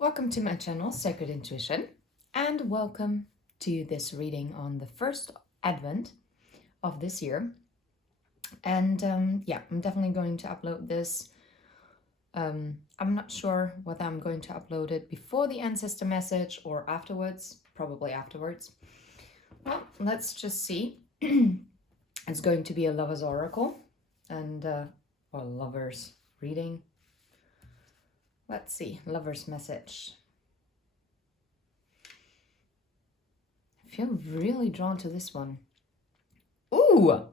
Welcome to my channel, Sacred Intuition, and welcome to this reading on the first Advent of this year. And I'm definitely going to upload this. I'm not sure whether I'm going to upload it before the ancestor message or afterwards, probably afterwards. Well, let's just see. It's going to be a lover's oracle and or lover's reading. Let's see, lover's message. I feel really drawn to this one. Ooh!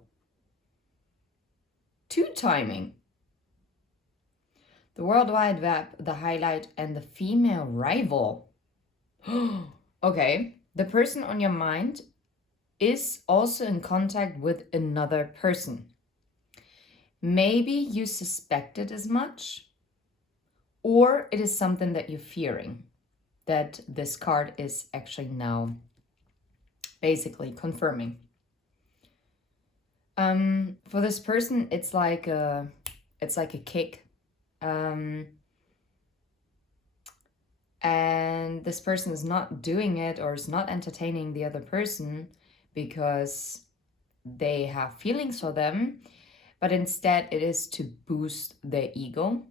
Two timing. The World Wide Web, the highlight, and the female rival. Okay, the person on your mind is also in contact with another person. Maybe you suspected as much, or it is something that you're fearing, that this card is actually now basically confirming. For this person, it's like a kick. And this person is not doing it or is not entertaining the other person because they have feelings for them, but instead it is to boost their ego.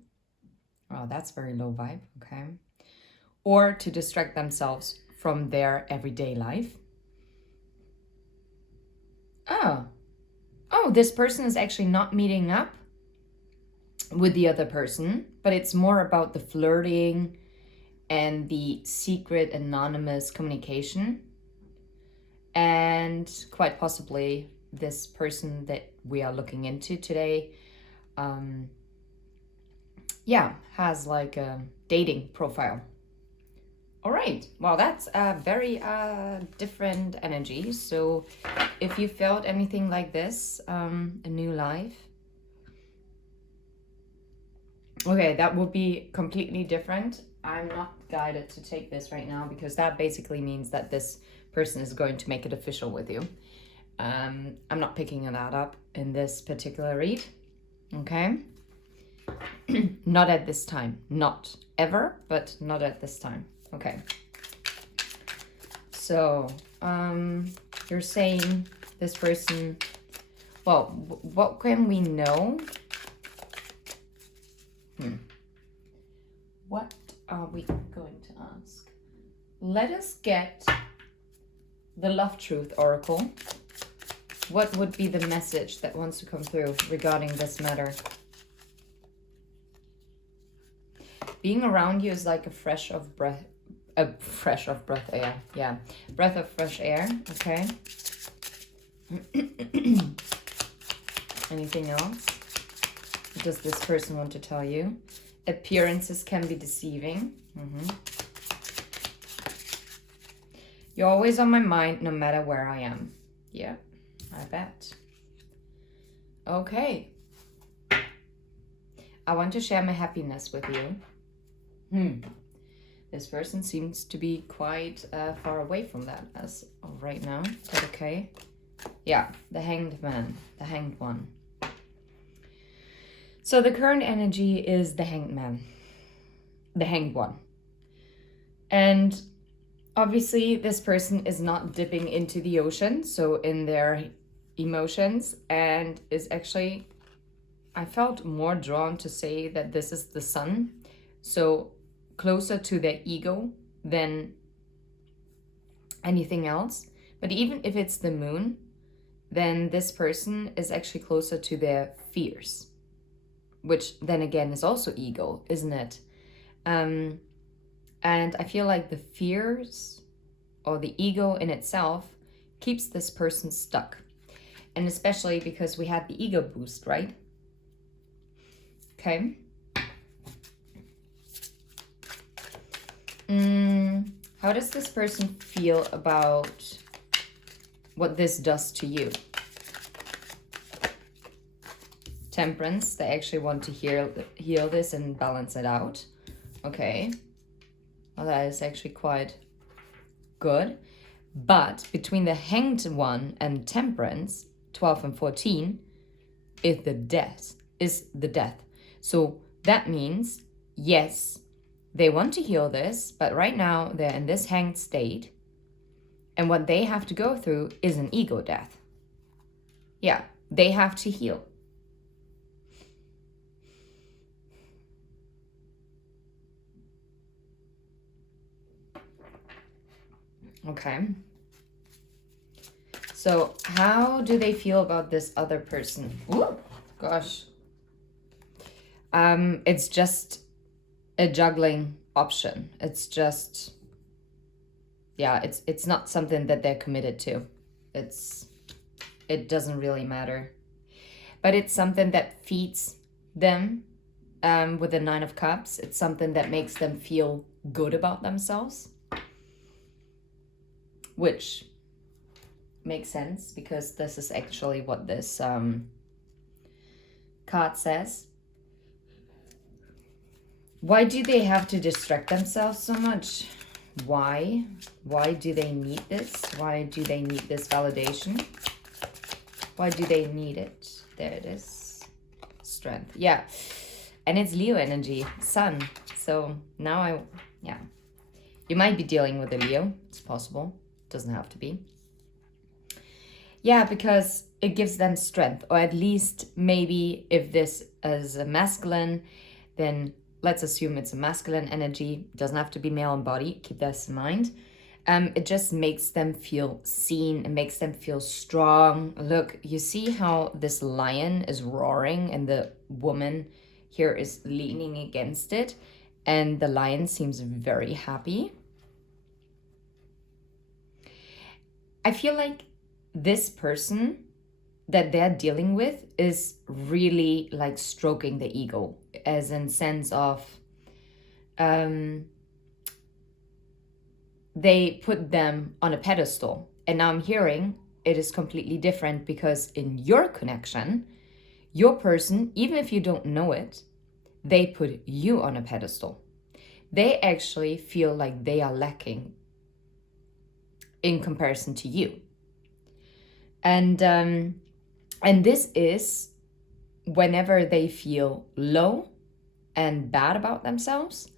Oh, that's very low vibe, okay. Or to distract themselves from their everyday life. Oh, this person is actually not meeting up with the other person, but it's more about the flirting and the secret anonymous communication. And quite possibly this person that we are looking into today has like a dating profile. All right, well, that's a very different energy. So if you felt anything like this, a new life, okay, that will be completely different. I'm not guided to take this right now because that basically means that this person is going to make it official with you. I'm not picking that up in this particular read, okay? Not at this time, not ever, but not at this time. Okay. So, you're saying this person, well, what can we know? What are we going to ask? Let us get the Love Truth Oracle. What would be the message that wants to come through regarding this matter? Being around you is like a breath of air. Yeah, breath of fresh air. Okay. Anything else? What does this person want to tell you? Appearances can be deceiving. You're always on my mind no matter where I am. Yeah, I bet. Okay. I want to share my happiness with you. This person seems to be quite far away from that as of right now. But okay. Yeah, the Hanged Man, the Hanged One. So the current energy is the Hanged Man, the Hanged One. And obviously this person is not dipping into the ocean, so in their emotions, and is actually, I felt more drawn to say that this is the sun, so closer to their ego than anything else. But even if it's the moon, then this person is actually closer to their fears, which then again is also ego, isn't it? And I feel like the fears or the ego in itself keeps this person stuck. And especially because we had the ego boost, right? Okay. How does this person feel about what this does to you? Temperance, they actually want to heal this and balance it out. Okay. Well, that is actually quite good. But between the Hanged One and Temperance, 12 and 14, is the death. So that means, yes, they want to heal this, but right now they're in this hanged state. And what they have to go through is an ego death. Yeah, they have to heal. Okay. So how do they feel about this other person? Ooh, gosh. It's just a juggling option. It's just, yeah, it's not something that they're committed to. It doesn't really matter. But it's something that feeds them with the Nine of Cups. It's something that makes them feel good about themselves, which makes sense because this is actually what this card says. Why do they have to distract themselves so much? Why? Why do they need this? Why do they need this validation? Why do they need it? There it is. Strength. Yeah. And it's Leo energy. Sun. So now yeah. You might be dealing with a Leo. It's possible. Doesn't have to be. Yeah, because it gives them strength. Or at least maybe if this is a masculine, then let's assume it's a masculine energy. It doesn't have to be male in body. Keep this in mind. It just makes them feel seen. It makes them feel strong. Look, you see how this lion is roaring and the woman here is leaning against it. And the lion seems very happy. I feel like this person that they're dealing with is really like stroking the ego, as in sense of they put them on a pedestal. And now I'm hearing it is completely different because in your connection, your person, even if you don't know it, they put you on a pedestal. They actually feel like they are lacking in comparison to you. And this is whenever they feel low and bad about themselves,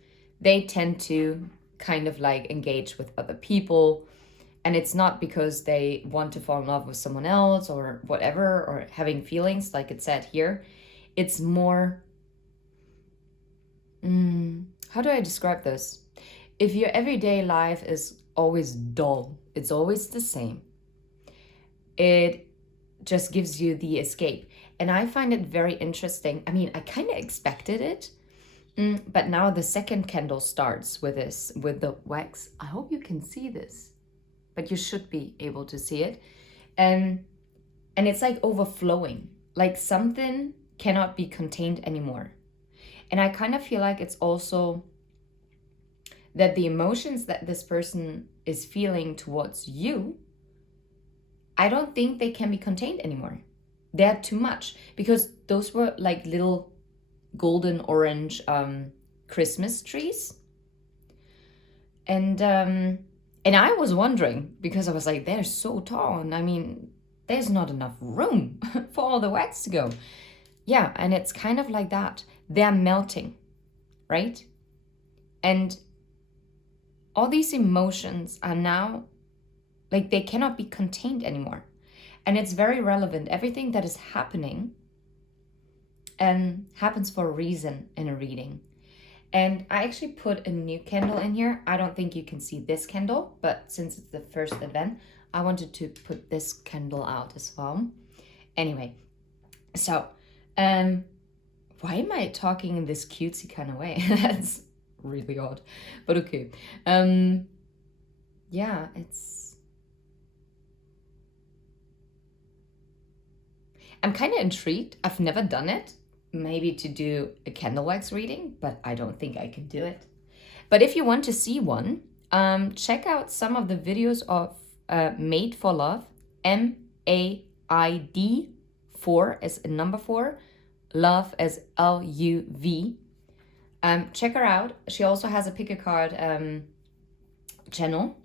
they tend to kind of like engage with other people. And it's not because they want to fall in love with someone else or whatever, or having feelings like it said here. It's more, how do I describe this? If your everyday life is always dull, it's always the same, it just gives you the escape. And I find it very interesting. I mean, I kind of expected it, but now the second candle starts with this, with the wax. I hope you can see this, but you should be able to see it. And it's like overflowing, like something cannot be contained anymore. And I kind of feel like it's also that the emotions that this person is feeling towards you, I don't think they can be contained anymore. They're too much, because those were like little golden orange Christmas trees. And I was wondering, because I was like, they're so tall, and I mean, there's not enough room for all the wax to go. Yeah, and it's kind of like that. They're melting, right? And all these emotions are now, like, they cannot be contained anymore. And it's very relevant. Everything that is happening happens for a reason in a reading. And I actually put a new candle in here. I don't think you can see this candle, but since it's the first event, I wanted to put this candle out as well. Anyway, so why am I talking in this cutesy kind of way? That's really odd, but okay. Yeah, I'm kind of intrigued. I've never done it. Maybe to do a candle wax reading, but I don't think I can do it. But if you want to see one, check out some of the videos of Made for Love, MAID 4 as a number 4, love as LUV. Check her out. She also has a pick a card channel,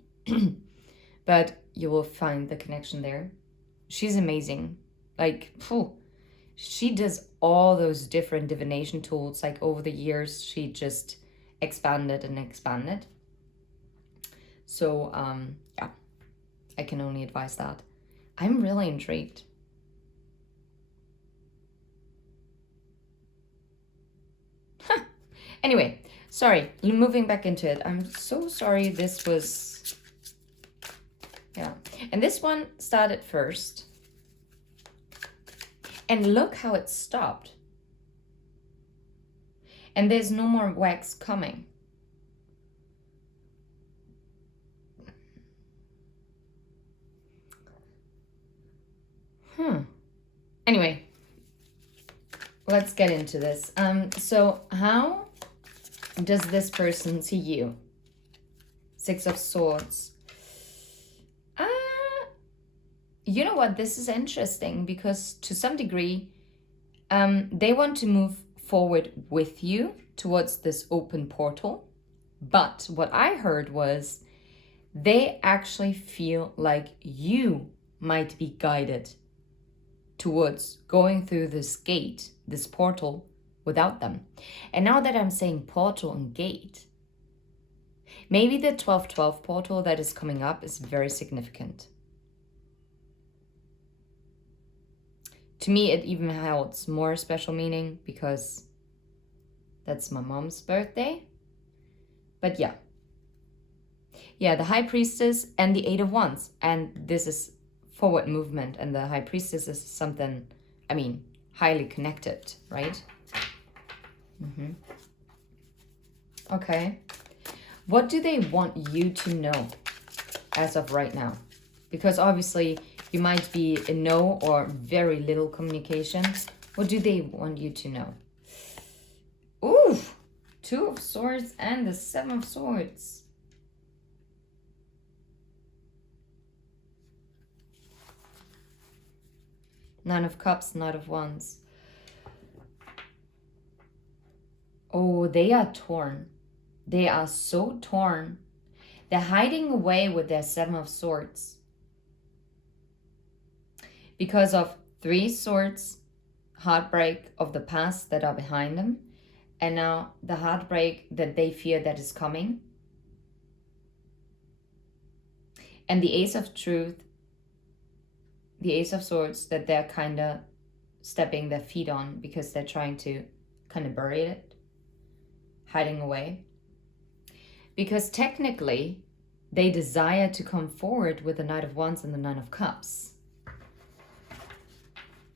but you will find the connection there. She's amazing. Like, she does all those different divination tools. Like over the years, she just expanded and expanded. So, yeah, I can only advise that. I'm really intrigued. Anyway, sorry, moving back into it. I'm so sorry this was... Yeah. And this one started first. And look how it stopped. And there's no more wax coming. Anyway, let's get into this. So how does this person see you? Six of Swords. You know what? This is interesting because to some degree, they want to move forward with you towards this open portal. But what I heard was they actually feel like you might be guided towards going through this gate, this portal, without them. And now that I'm saying portal and gate, maybe the 12-12 portal that is coming up is very significant. To me, it even holds more special meaning because that's my mom's birthday. But yeah. Yeah, the High Priestess and the Eight of Wands. And this is forward movement. And the High Priestess is something, I mean, highly connected, right? Okay. What do they want you to know as of right now? Because obviously you might be in no or very little communication. What do they want you to know? Ooh, Two of Swords and the Seven of Swords. Nine of Cups, Knight of Wands. Oh, they are torn. They are so torn. They're hiding away with their Seven of Swords. Because of Three Swords, heartbreak of the past that are behind them. And now the heartbreak that they fear that is coming. And the Ace of Truth, the Ace of Swords that they're kind of stepping their feet on because they're trying to kind of bury it, hiding away. Because technically, they desire to come forward with the Knight of Wands and the Nine of Cups.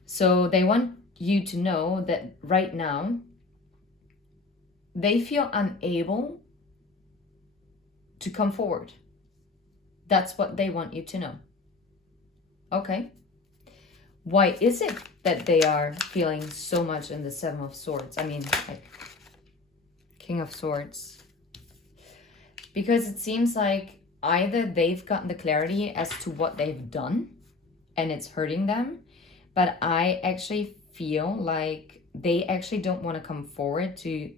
So they want you to know that right now, they feel unable to come forward. That's what they want you to know. Okay. Why is it that they are feeling so much in the Seven of Swords? I mean, like King of Swords. Because it seems like either they've gotten the clarity as to what they've done and it's hurting them, but I actually feel like they actually don't want to come forward to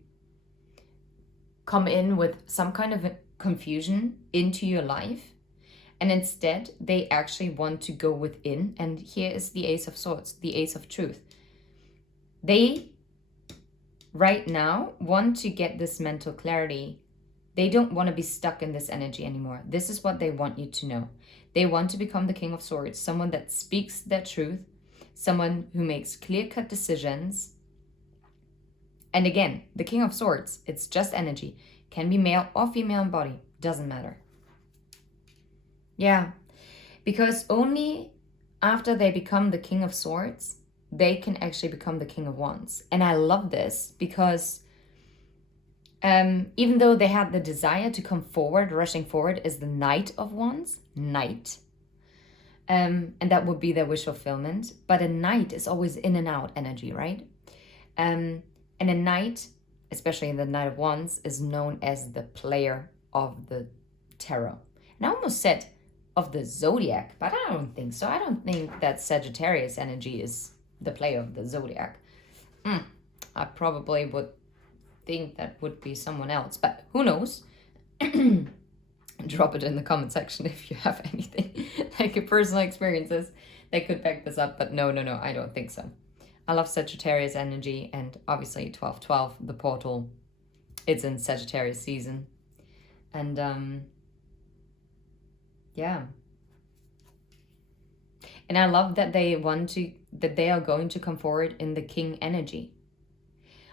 come in with some kind of confusion into your life. And instead, they actually want to go within. And here is the Ace of Swords, the Ace of Truth. They, right now, want to get this mental clarity. They don't want to be stuck in this energy anymore. This is what they want you to know. They want to become the King of Swords, someone that speaks their truth, someone who makes clear-cut decisions. And again, the King of Swords, it's just energy. Can be male or female in body, doesn't matter. Yeah, because only after they become the King of Swords, they can actually become the King of Wands. And I love this because even though they had the desire to come forward, rushing forward is the Knight of Wands, Knight. And that would be their wish fulfillment. But a Knight is always in and out energy, right? And a Knight, especially the Knight of Wands, is known as the player of the tarot. And I almost said of the zodiac, but I don't think so. I don't think that Sagittarius energy is the player of the zodiac. I probably would think that would be someone else, but who knows? Drop it in the comment section if you have anything like your personal experiences that could back this up. But no, I don't think so. I love Sagittarius energy and obviously 12-12, the portal. it's in Sagittarius season. And yeah. And I love that they are going to come forward in the king energy.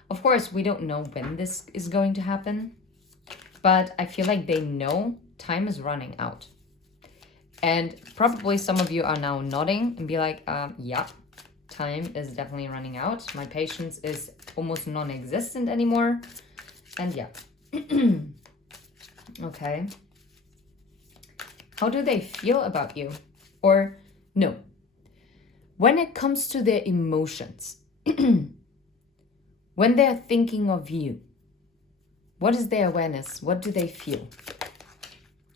Of course, we don't know when this is going to happen, but I feel like they know time is running out. And probably some of you are now nodding and be like, yeah, time is definitely running out. My patience is almost non-existent anymore. And yeah. Okay. How do they feel about you? Or no. When it comes to their emotions, when they're thinking of you, what is their awareness? What do they feel?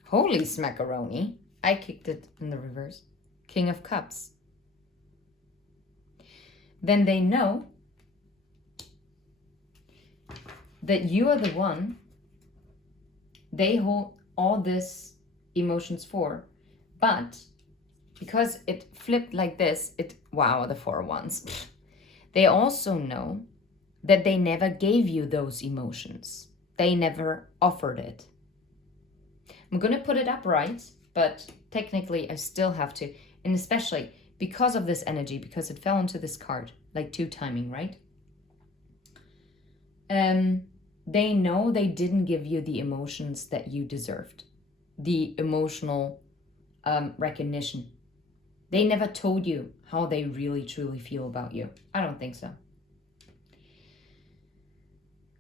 Holy smackaroni. I kicked it in the reverse. King of Cups. Then they know that you are the one they hold all this emotions for. But because it flipped like this, wow, the 4 of Wands. They also know that they never gave you those emotions. They never offered it. I'm going to put it upright, but technically I still have to. And especially because of this energy, because it fell into this card, like 2 timing, right? They know they didn't give you the emotions that you deserved. The emotional recognition. They never told you how they really truly feel about you. I don't think so.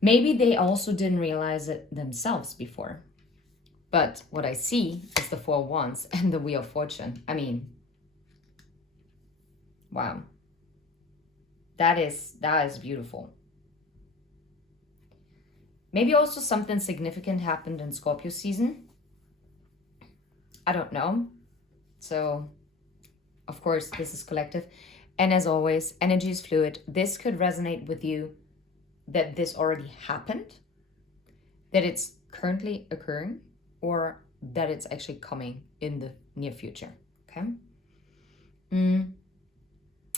Maybe they also didn't realize it themselves before. But what I see is the 4 of Wands and the Wheel of Fortune. I mean, wow. That is beautiful. Maybe also something significant happened in Scorpio season. I don't know. So, of course, this is collective. And as always, energy is fluid. This could resonate with you that this already happened, that it's currently occurring, or that it's actually coming in the near future, okay? And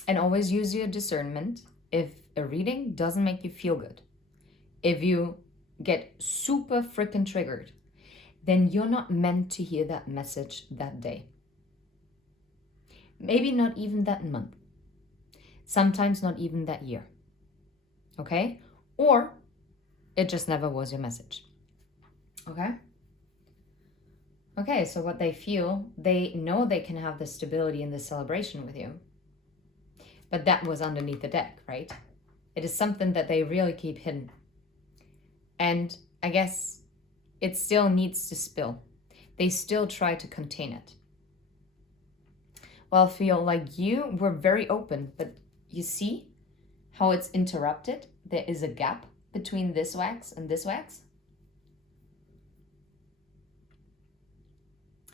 always use your discernment. If a reading doesn't make you feel good, if you get super freaking triggered, then you're not meant to hear that message that day. Maybe not even that month. Sometimes not even that year. Okay? Or it just never was your message. Okay? Okay, so what they feel, they know they can have this stability and this celebration with you. But that was underneath the deck, right? It is something that they really keep hidden. And I guess it still needs to spill. They still try to contain it. Well, I feel like you were very open, but you see how it's interrupted? There is a gap between this wax and this wax.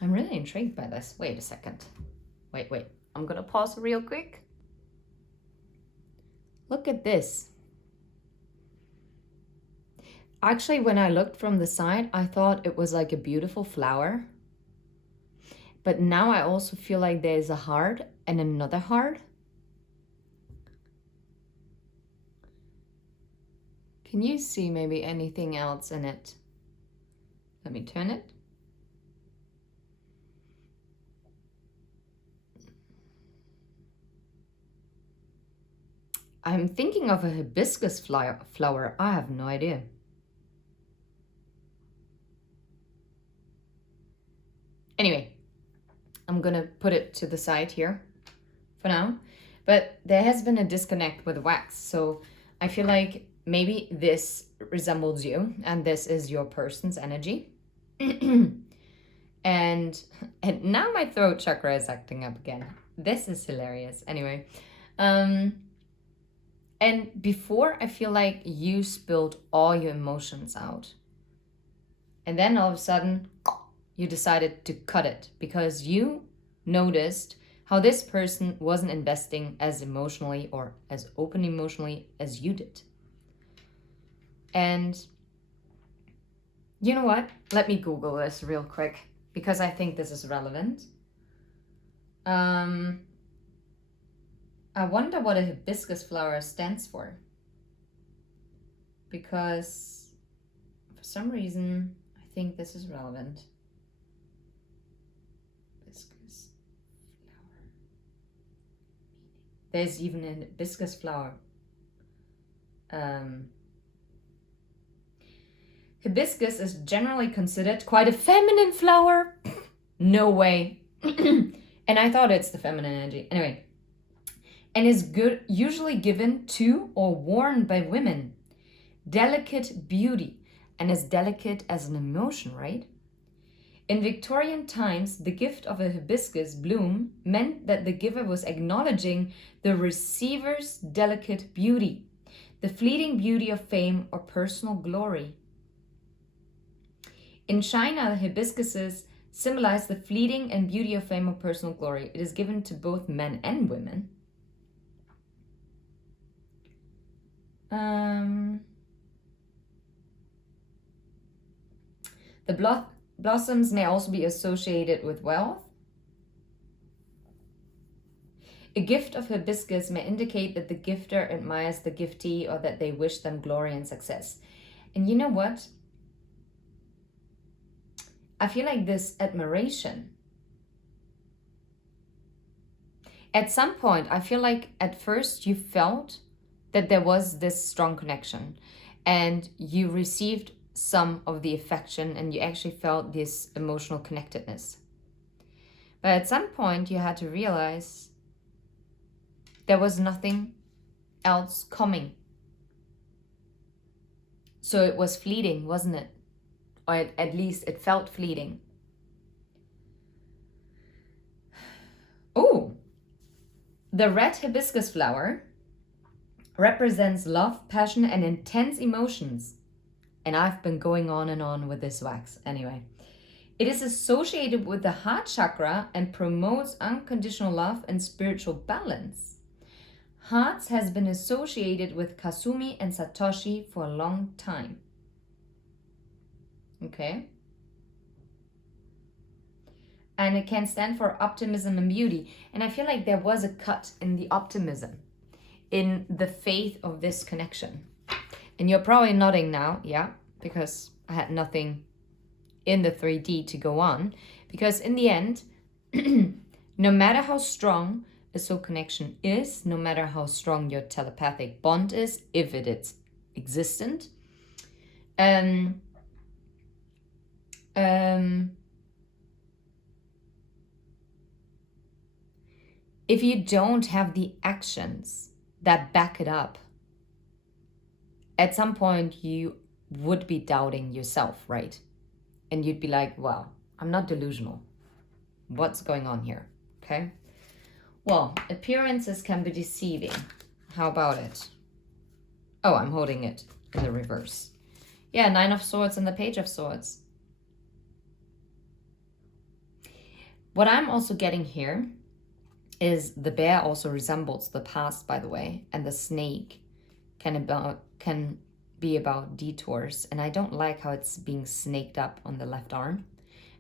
I'm really intrigued by this. Wait a second. Wait. I'm gonna pause real quick. Look at this. Actually, when I looked from the side, I thought it was like a beautiful flower. But now I also feel like there's a heart and another heart. Can you see maybe anything else in it? Let me turn it. I'm thinking of a hibiscus flower. I have no idea. Anyway, I'm gonna put it to the side here for now. But there has been a disconnect with wax. So I feel like maybe this resembles you and this is your person's energy. and now my throat chakra is acting up again. This is hilarious. Anyway, and before, I feel like you spilled all your emotions out. And then all of a sudden, you decided to cut it because you noticed how this person wasn't investing as emotionally or as open emotionally as you did. And you know what? Let me Google this real quick because I think this is relevant. I wonder what a hibiscus flower stands for. Because some reason, I think this is relevant. Hibiscus flower. There's even a hibiscus flower. Hibiscus is generally considered quite a feminine flower. No way. And I thought it's the feminine energy. Anyway. And is usually given to or worn by women. Delicate beauty. And as delicate as an emotion, right? In Victorian times, the gift of a hibiscus bloom meant that the giver was acknowledging the receiver's delicate beauty, the fleeting beauty of fame or personal glory. In China, hibiscuses symbolize the fleeting and beauty of fame or personal glory. It is given to both men and women. The blossoms may also be associated with wealth. A gift of hibiscus may indicate that the gifter admires the giftee or that they wish them glory and success. And you know what? I feel like this admiration. At some point, I feel like at first you felt that there was this strong connection and you received some of the affection and you actually felt this emotional connectedness. But at some point you had to realize there was nothing else coming. So it was fleeting, wasn't it? Or at least it felt fleeting. Oh, the red hibiscus flower represents love, passion, and intense emotions. And I've been going on and on with this wax. Anyway, it is associated with the heart chakra and promotes unconditional love and spiritual balance. Hearts has been associated with Kasumi and Satoshi for a long time. Okay. And it can stand for optimism and beauty. And I feel like there was a cut in the optimism, in the faith of this connection. And you're probably nodding now, yeah, because I had nothing in the 3D to go on. Because in the end, no matter how strong a soul connection is, no matter how strong your telepathic bond is, if it is existent, if you don't have the actions that back it up, at some point you would be doubting yourself, right? And you'd be like, well, I'm not delusional. What's going on here? Okay. Well, appearances can be deceiving. How about it? Oh, I'm holding it in the reverse. Yeah, 9 of Swords and the Page of Swords. What I'm also getting here is the bear also resembles the past, by the way, and the snake can be about detours, and I don't like how it's being snaked up on the left arm.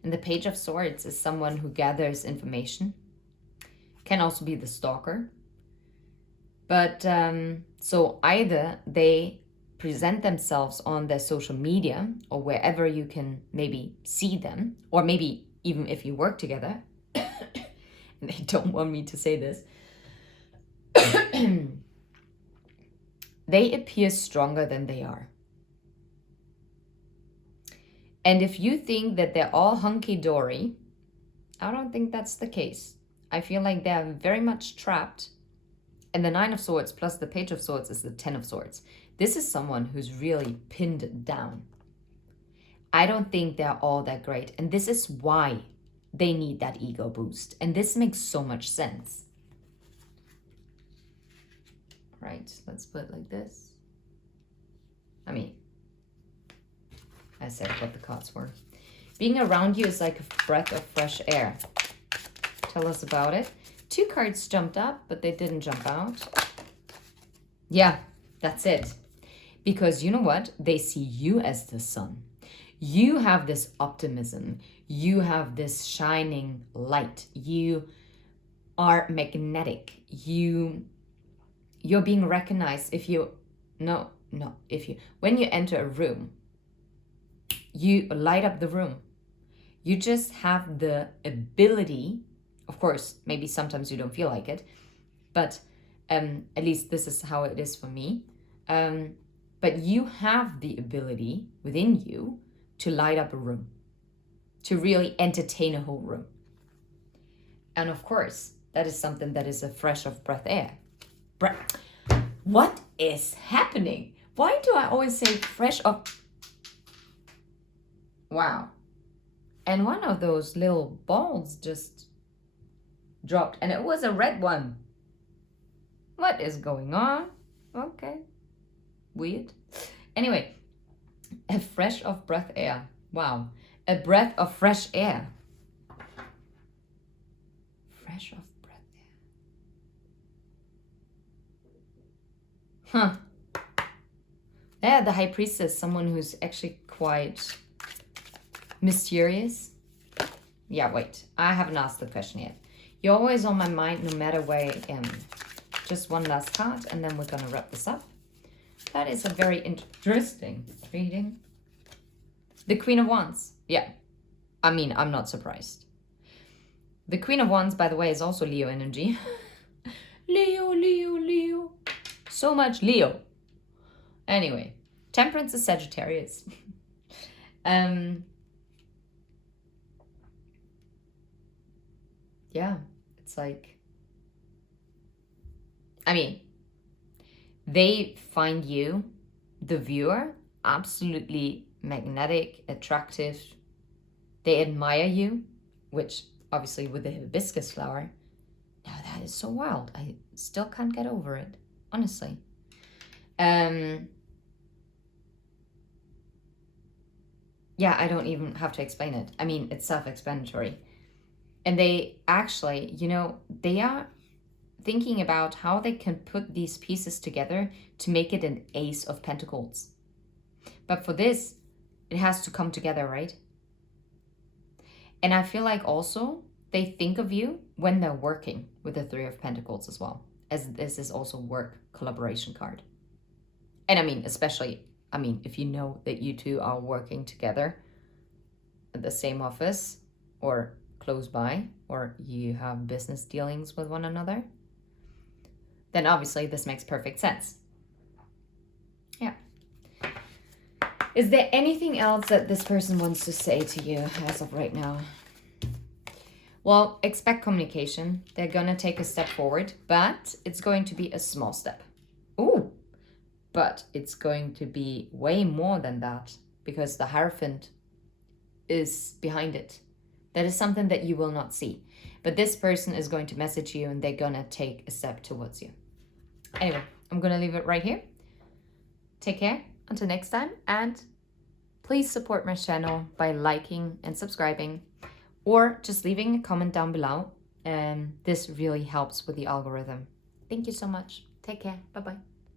And the Page of Swords is someone who gathers information, can also be the stalker. But so either they present themselves on their social media or wherever you can maybe see them, or maybe even if you work together. And they don't want me to say this. They appear stronger than they are. And if you think that they're all hunky-dory, I don't think that's the case. I feel like they're very much trapped. And the 9 of Swords plus the Page of Swords is the 10 of Swords. This is someone who's really pinned down. I don't think they're all that great. And this is why they need that ego boost. And this makes so much sense. Right, let's put it like this. I mean, I said what the cards were. Being around you is like a breath of fresh air. Tell us about it. 2 cards jumped up, but they didn't jump out. Yeah, that's it. Because you know what? They see you as the sun. You have this optimism. You have this shining light. You are magnetic. You're being recognized if you, when you enter a room, You light up the room. You just have the ability, of course, maybe sometimes you don't feel like it, but at least this is how it is for me. But you have the ability within you to light up a room, to really entertain a whole room. And of course, that is something that is a fresh of breath air. What is happening? Why do I always say fresh of... Wow. And one of those little balls just dropped, and it was a red one. What is going on? Okay. Weird. Anyway, a fresh of breath air. Wow. A breath of fresh air. Fresh of breath air. Huh. Yeah, the high priestess, someone who's actually quite mysterious. Yeah, wait. I haven't asked the question yet. You're always on my mind no matter where I am. Just one last card, and then we're going to wrap this up. That is a very interesting reading. The Queen of Wands. Yeah. I mean, I'm not surprised. The Queen of Wands, by the way, is also Leo energy. Leo, Leo, Leo. So much Leo. Anyway, Temperance is Sagittarius. Yeah, it's like, I mean, they find you, the viewer, absolutely magnetic, attractive. They admire you, which obviously with the hibiscus flower, now that is so wild. I still can't get over it, honestly. Yeah, I don't even have to explain it. I mean, it's self-explanatory. And they actually, they are thinking about how they can put these pieces together to make it an Ace of Pentacles. But for this, it has to come together, right? And I feel like also they think of you when they're working with the Three of Pentacles as well, as this is also work collaboration card. And I mean, especially, if you know that you two are working together at the same office or close by, or you have business dealings with one another, then obviously this makes perfect sense. Yeah. Is there anything else that this person wants to say to you as of right now? Well, expect communication. They're gonna take a step forward, but it's going to be a small step. Ooh, but it's going to be way more than that, because the Hierophant is behind it. That is something that you will not see. But this person is going to message you and they're going to take a step towards you. Anyway, I'm going to leave it right here. Take care until next time. And please support my channel by liking and subscribing, or just leaving a comment down below. This really helps with the algorithm. Thank you so much. Take care. Bye-bye.